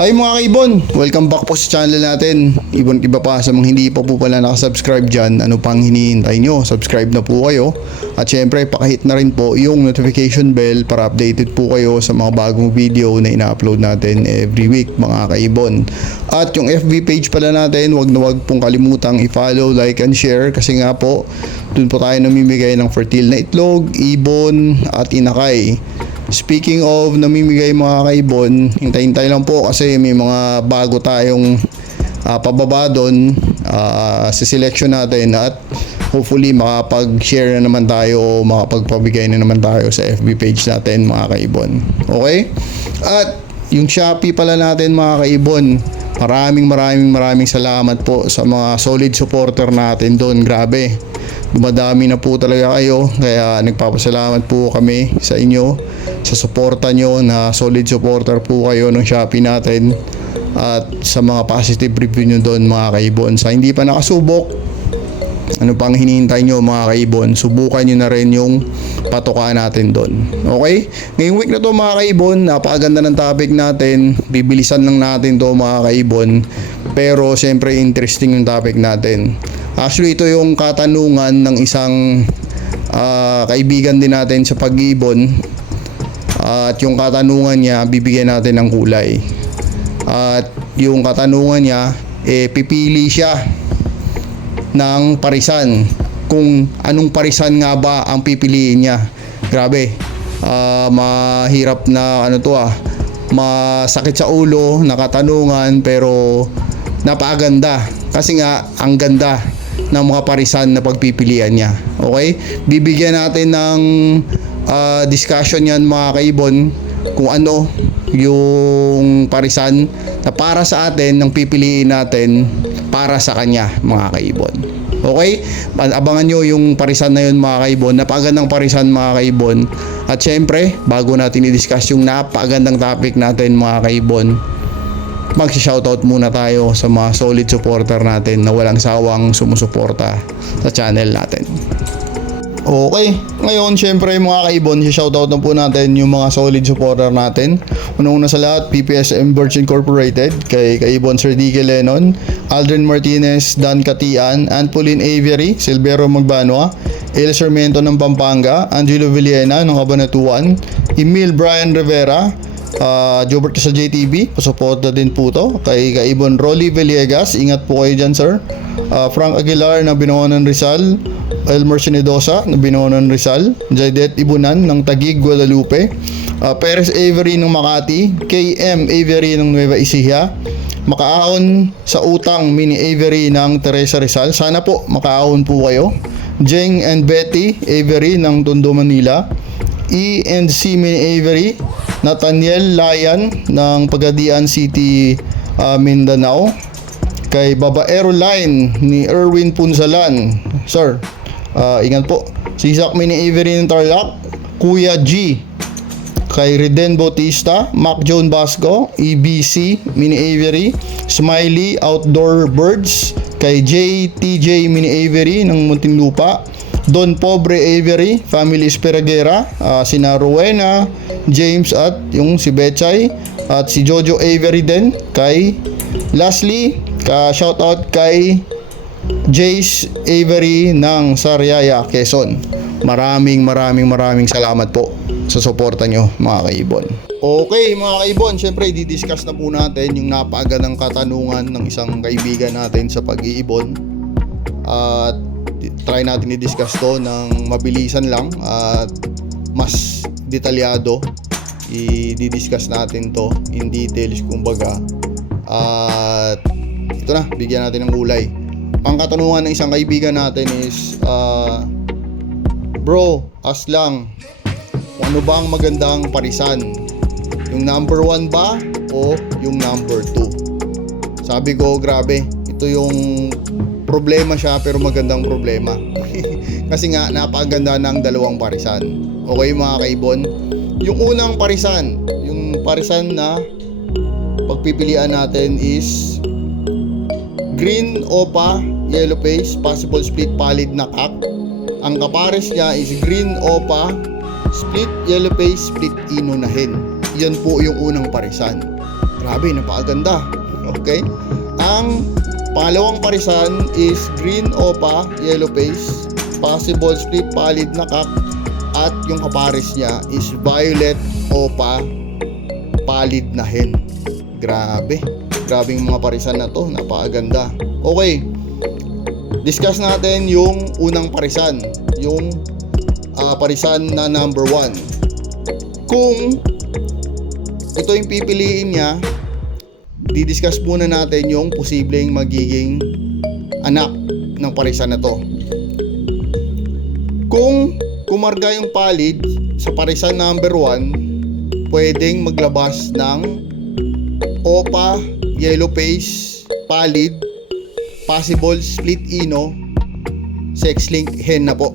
Hi mga kaibon! Welcome back po sa channel natin. Ibon iba pa sa mga hindi pa po pala nakasubscribe dyan, ano pang hinihintay nyo? Subscribe na po kayo. At syempre, pakahit na rin po yung notification bell para updated po kayo sa mga bagong video na ina-upload natin every week mga kaibon. At yung FB page pala natin, wag na wag pong kalimutang i-follow, like and share kasi nga po, dun po tayo namimigay ng fertile na itlog, ibon at inakay. Speaking of namimigay mga kaibon, hintay-hintay lang po kasi may mga bago tayong pababa doon sa selection natin at hopefully makapag-share na naman tayo o makapagpabigay na naman tayo sa FB page natin mga kaibon. Okay? At yung Shopee pala natin mga kaibon, maraming salamat po sa mga solid supporter natin doon. Grabe, dumadami na po talaga kayo, kaya nagpapasalamat po kami sa inyo sa suporta nyo, na solid supporter po kayo ng Shopee natin at sa mga positive review nyo doon mga kaibon. Sa hindi pa nakasubok, ano pang hinihintay nyo mga kaibon, subukan nyo na rin yung patukaan natin doon. Okay? Ngayong week na to mga kaibon, napakaganda ng topic natin, bibilisan lang natin to mga kaibon, pero siyempre interesting yung topic natin. Actually ito yung katanungan ng isang kaibigan din natin sa pag-ibon. At yung katanungan niya, bibigyan natin ng kulay. At yung katanungan niya, pipili siya ng parisan. Kung anong parisan nga ba ang pipiliin niya. Grabe, mahirap na masakit sa ulo na katanungan, pero napakaganda. Kasi nga, ang ganda ng mga parisan na pagpipilian niya. Okay? Bibigyan natin ng discussion yan mga kaibon, kung ano yung parisan na para sa atin ng pipiliin natin para sa kanya mga kaibon. Okay? Abangan nyo yung parisan na yun mga kaibon. Napakagandang parisan mga kaibon. At syempre, bago natin i-discuss yung napakagandang topic natin mga kaibon, mag-shoutout muna tayo sa mga solid supporter natin na walang sawang sumusuporta sa channel natin. Okay, ngayon syempre mga kaibon, shoutout na po natin yung mga solid supporter natin. Unang-una sa lahat, PPSM Birds Incorporated, kay Kaibon Sir D.K. Lennon, Aldrin Martinez, Dan Katian, Anpolin Avery, Silvero Magbanwa, El Sarmiento ng Pampanga, Angelo Villena ng Cabanatuan, Emil Brian Rivera, Jobert sa JTV, pasuporta din po to. Kay Kaibon Rolly Villegas, ingat po kayo dyan sir. Frank Aguilar ng Binoanan Rizal, Elmer Sinedosa ng Binoanan Rizal, Jaidet Ibunan ng Taguig, Guadalupe, Perez Avery ng Makati, KM Avery ng Nueva Ecija, makaahon sa utang Mini Avery ng Teresa Rizal, sana po makaahon po kayo. Jeng and Betty Avery ng Tondo, Manila, E&C Mini Avery, Nathaniel Layan ng Pagadian City, Mindanao, kay Babaero Line ni Erwin Punsalan, sir, ingat po. Sisak Mini Avery ng Tarlac, Kuya G, kay Reden Bautista, Mac John Basco, EBC Mini Avery, Smiley Outdoor Birds, kay JTJ Mini Avery ng Muntinlupa, Don Pobre Avery, Family Esperagera, sina Rowena, James at yung si Bechay at si Jojo Avery din. Kay lastly, shoutout kay Jace Avery ng Sariaya, Quezon. Maraming salamat po sa suporta nyo mga kaibon. Okay mga kaibon, syempre i-discuss na po natin yung napakagandang katanungan ng isang kaibigan natin sa pag-iibon. At try natin i-discuss to ng mabilisan lang at mas detalyado. I-discuss natin to in details kumbaga. At ito na, bigyan natin ng kulay. Ang katanungan ng isang kaibigan natin is bro, ask lang, ano ba ang magandang parisan? Yung number 1 ba o yung number 2? Sabi ko, grabe, ito yung problema siya, pero magandang problema. Kasi nga napakaganda ng dalawang parisan. Okay mga kaibon, yung unang parisan, yung parisan na pagpipilian natin is Green Opa Yellow Face Possible Split Pallid Nakak. Ang kapares niya is Green Opa Split Yellow Face Split Ino na Hen. Yan po yung unang parisan. Grabe, napakaganda. Okay? Ang pangalawang parisan is green opa, yellow face, possible split pallid na cock, at yung kapares niya is violet opa, pallid na hen. Grabe. Grabe yung mga parisan na to, napakaganda. Okay. Discuss natin yung unang parisan, yung parisan na number 1. Kung ito yung pipiliin niya, didiscuss muna natin yung posibleng magiging anak ng parisan na to. Kung kumarga yung pallid sa parisan number 1, pwedeng maglabas ng opa, yellow face, pallid, possible split ino, sex link hen na po.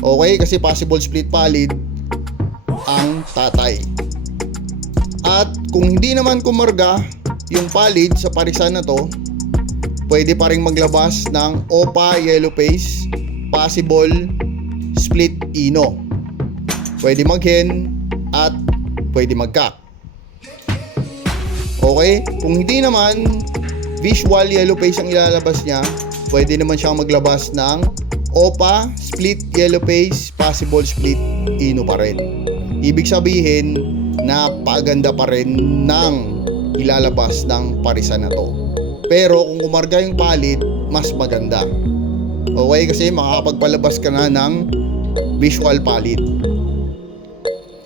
Okay, kasi possible split pallid ang tatay. At kung hindi naman kumarga yung pallid sa parisan na to, pwede pa rin maglabas ng opa, yellow face, possible split ino. Pwede mag-hen at pwede mag-cock. Okay? Kung hindi naman visual yellow face ang ilalabas niya, pwede naman siyang maglabas ng opa, split yellow face, possible split ino pa rin. Ibig sabihin, napaganda pa rin ng ilalabas ng parisan na to. Pero kung kumarga yung pallid, mas maganda. Okay? Kasi makakapagpalabas ka na ng visual pallid.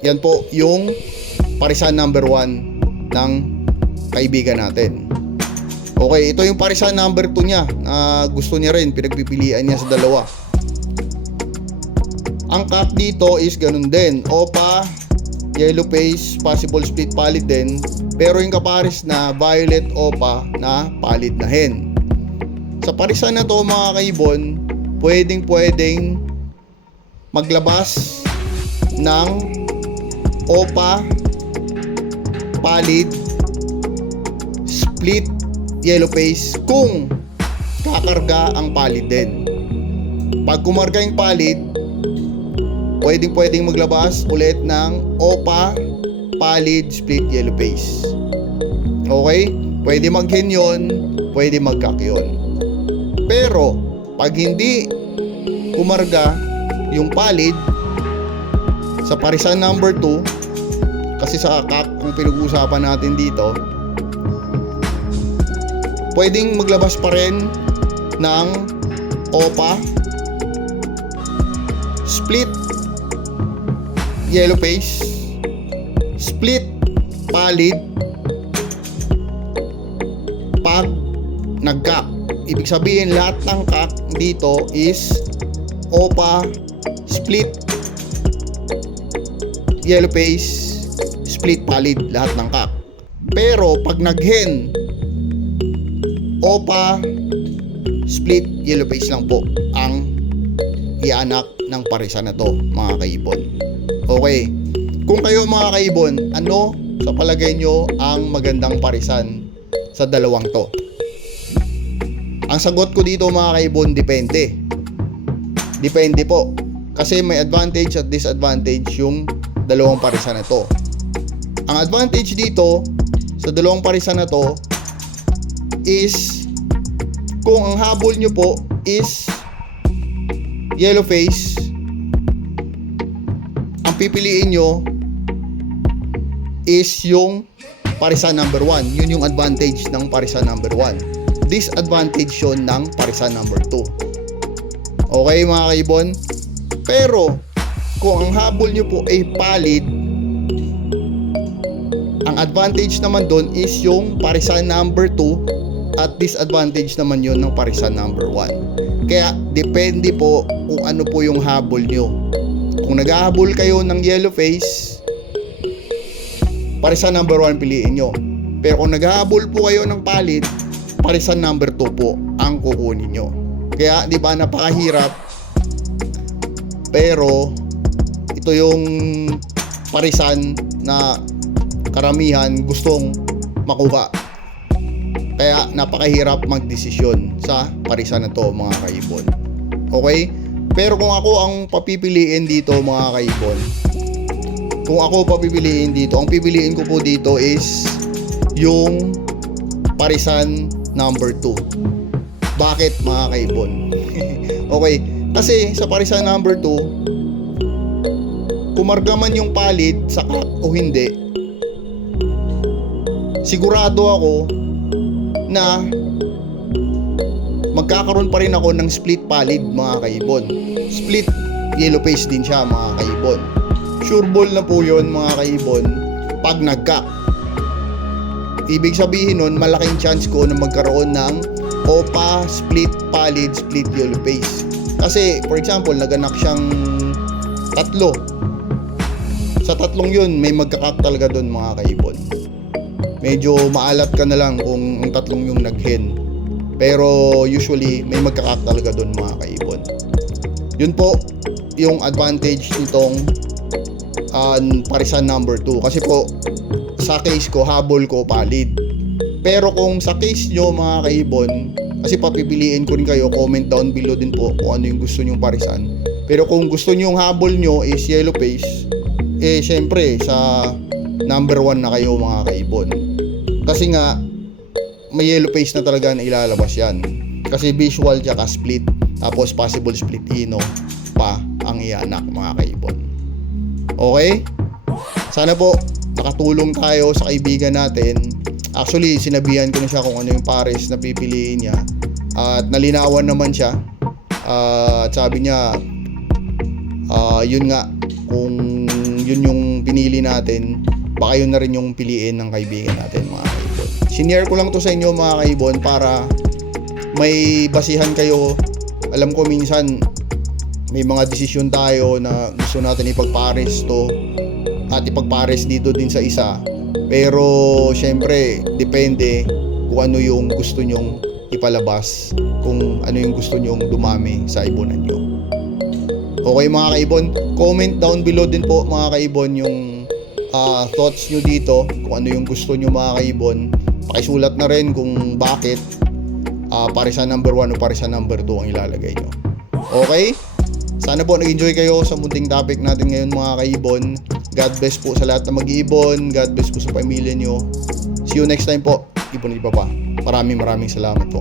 Yan po yung parisan number 1 ng kaibigan natin. Okay, ito yung parisan number 2 niya na gusto niya rin, pinagpipilian niya sa dalawa. Ang cock dito is ganun din, opa, yellow face, possible split pallid din, pero yung kapares na violet opa na pallid na hen. Sa parisan na to mga kaibon, pwedeng maglabas ng opa, pallid, split yellow face kung kakarga ang pallid din. Pag kumarga yung pallid, pwedeng maglabas ulit ng opa, pallid, split yellow face. Okay? Pwede mag-hen yun, pwede mag-cock yun. Pero pag hindi kumarga yung pallid sa parisan number 2, kasi sa cock kung pinag-uusapan natin dito, pwedeng maglabas pa rin ng opa, split yellow face, split pallid pag nag-cock. Ibig sabihin lahat ng cock dito is opa, split yellow face, split pallid, lahat ng cock. Pero pag nag-hen, opa, split yellow face lang po ang ianak ng parisan na to mga kaibon. Okay, kung kayo mga kaibon, ano sa palagay nyo ang magandang parisan sa dalawang to? Ang sagot ko dito mga kaibon, depende po, kasi may advantage at disadvantage yung dalawang parisan na to. Ang advantage dito sa dalawang parisan na to is kung ang habol nyo po is yellow face, ang pipiliin nyo is yung parisan number 1. Yun yung advantage ng parisan number 1. Disadvantage yun ng parisan number 2. Okay mga kaibon? Pero kung ang habol nyo po ay pallid, ang advantage naman doon is yung parisan number 2 at disadvantage naman yun ng parisan number 1. Kaya depende po kung ano po yung habol nyo. Kung naghahabol kayo ng yellow face, parisan number 1 piliin nyo. Pero kung naghahabol po kayo ng pallid, parisan number 2 po ang kukunin nyo. Kaya di ba napakahirap, pero ito yung parisan na karamihan gustong makuha. Kaya napakahirap magdesisyon sa parisan na to mga kaibon. Okay? Pero kung ako ang papipiliin dito mga kaibon, kung ako papipiliin dito, ang pipiliin ko po dito is yung Parisan number 2. Bakit mga kaibon? Okay, kasi sa Parisan number 2, kumarga man yung palid sa kak o hindi, sigurado ako na magkakaroon pa rin ako ng split palid mga kaibon. Split yellow face din siya mga kaibon. Sure ball na po yun mga kaibon pag nagkak. Ibig sabihin nun, malaking chance ko na magkaroon ng OPA, split palid, split yellow face. Kasi for example, naganak siyang 3. Sa 3 yun, may magkakak talaga dun mga kaibon. Medyo maalat ka na lang kung ang 3 yung naghen. Pero usually, may magkakak talaga dun mga kaibon. Yun po yung advantage nitong Parisan number 2. Kasi po, sa case ko, habol ko palid. Pero kung sa case nyo mga kaibon, kasi papipiliin ko rin kayo, comment down below din po kung ano yung gusto nyong parisan. Pero kung gusto nyo yung habol nyo is yellow face, syempre sa number 1 na kayo mga kaibon. Kasi nga, may yellow face na talaga na ilalabas yan. Kasi visual tsaka split, tapos possible split ino pa ang ianak mga kaibon. Okay? Sana po nakatulong tayo sa kaibigan natin. Actually, sinabihan ko na siya kung ano yung pares na pipiliin niya. At nalinawan naman siya. At sabi niya, yun nga, kung yun yung pinili natin, baka yun na rin yung piliin ng kaibigan natin mga kaibon. Sinare ko lang to sa inyo mga kaibon para may basihan kayo. Alam ko minsan may mga desisyon tayo na gusto natin ipagpares to at ipagpares dito din sa isa. Pero syempre depende kung ano yung gusto nyong ipalabas, kung ano yung gusto nyong dumami sa ibonan nyo. Okay mga kaibon, comment down below din po mga kaibon yung thoughts nyo dito, kung ano yung gusto nyo mga kaibon. Pakisulat na rin kung bakit Parisan number 1 o Parisan number 2 ang ilalagay nyo. Okay? Sana po nag-enjoy kayo sa munting topic natin ngayon mga kaibon. God bless po sa lahat na mag-iibon. God bless po sa pamilya nyo. See you next time po. Ibon iba pa. Maraming salamat po.